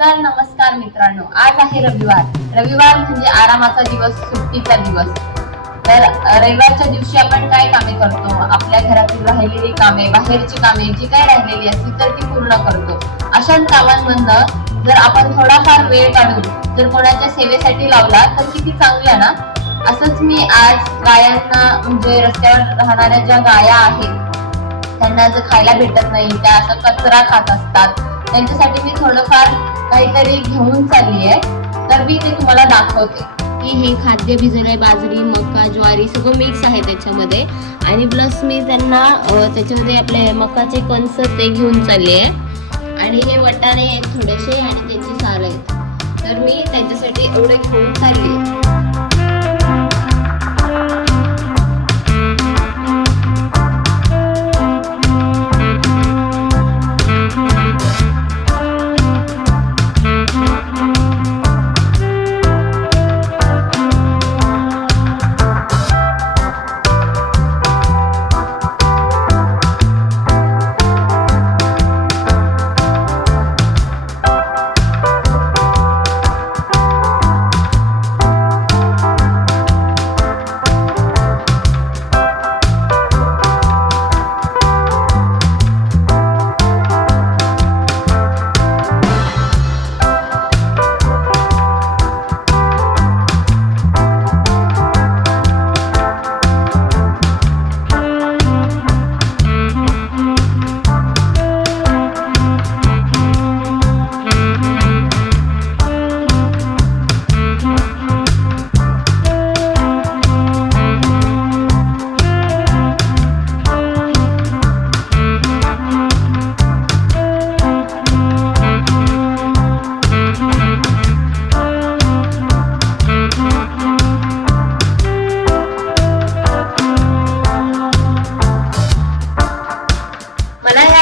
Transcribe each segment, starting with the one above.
तर नमस्कार मित्रांनो, आज आहे रविवार. रविवार म्हणजे आरामाचा दिवस, सुट्टीचा दिवस. तर रविवारच्या दिवशी आपण काय कामे करतो? आपल्या घरातील राहिलेली कामे, बाहेरची कामे जी काही राहिलेली असतील तर ती पूर्ण करतो. अशाच कामांमधनं जर आपण थोडाफार वेळ काढून जर कोणाच्या सेवेसाठी लावला तर किती चांगलं ना. असंच मी आज गायांना, म्हणजे रस्त्यावर राहणाऱ्या ज्या गाया आहेत त्यांना जर खायला भेटत नाही, त्या असं कचरा खात असतात, त्यांच्यासाठी मी थोडंफार काहीतरी घेऊन चालली आहे. तर मी ते तुम्हाला दाखवते की हे खाद्य भिजवलंय, बाजरी, मका, ज्वारी सगळं मिक्स आहे त्याच्यामध्ये. आणि प्लस मी त्यांना त्याच्यामध्ये आपले मकाचे कणस ते घेऊन चालले आहे. आणि हे वाटाणे आहेत थोडेसे आणि त्याची साल आहेत. तर मी त्यांच्यासाठी एवढे घेऊन चालली आहे.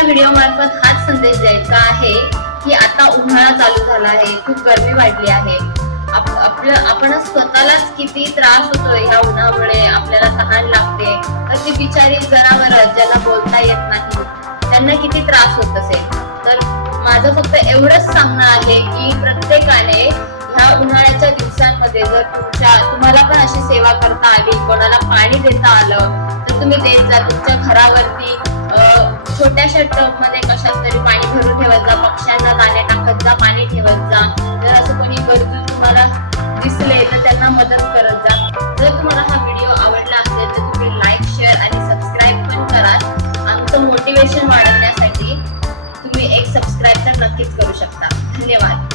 व्हिडिओ मार्फत हाच संदेश द्यायचा आहे की आता उन्हाळा चालू झाला आहे, खूप गरमी वाढली आहे. आपण स्वतःलाच किती त्रास होतोय ह्या उन्हामुळे, आपल्याला तहान लागते. तर ती बिचारी जनावर ज्याला बोलता येत नाही त्यांना किती त्रास होत असेल. तर माझं फक्त एवढंच सांगणं आहे की प्रत्येकाने ह्या उन्हाळ्याच्या दिवसांमध्ये जर तुम्हाला पण अशी सेवा करता आली, कोणाला पाणी देता आलं तर तुम्ही देत जा. तुमच्या घरावरती छोट्याशा टब मध्ये कशात तरी पाणी भरून ठेवत जा, पक्ष्यांना दाणे टाकत जा, पाणी ठेवत जा. जर असं कोणी गरजू तुम्हाला दिसले तर त्यांना मदत करत जा. जर तुम्हाला हा व्हिडिओ आवडला असेल तर तुम्ही लाईक, शेअर आणि सबस्क्राईब पण करा. आमचं मोटिवेशन वाढवण्यासाठी तुम्ही एक सबस्क्राईब तर नक्कीच करू शकता. धन्यवाद.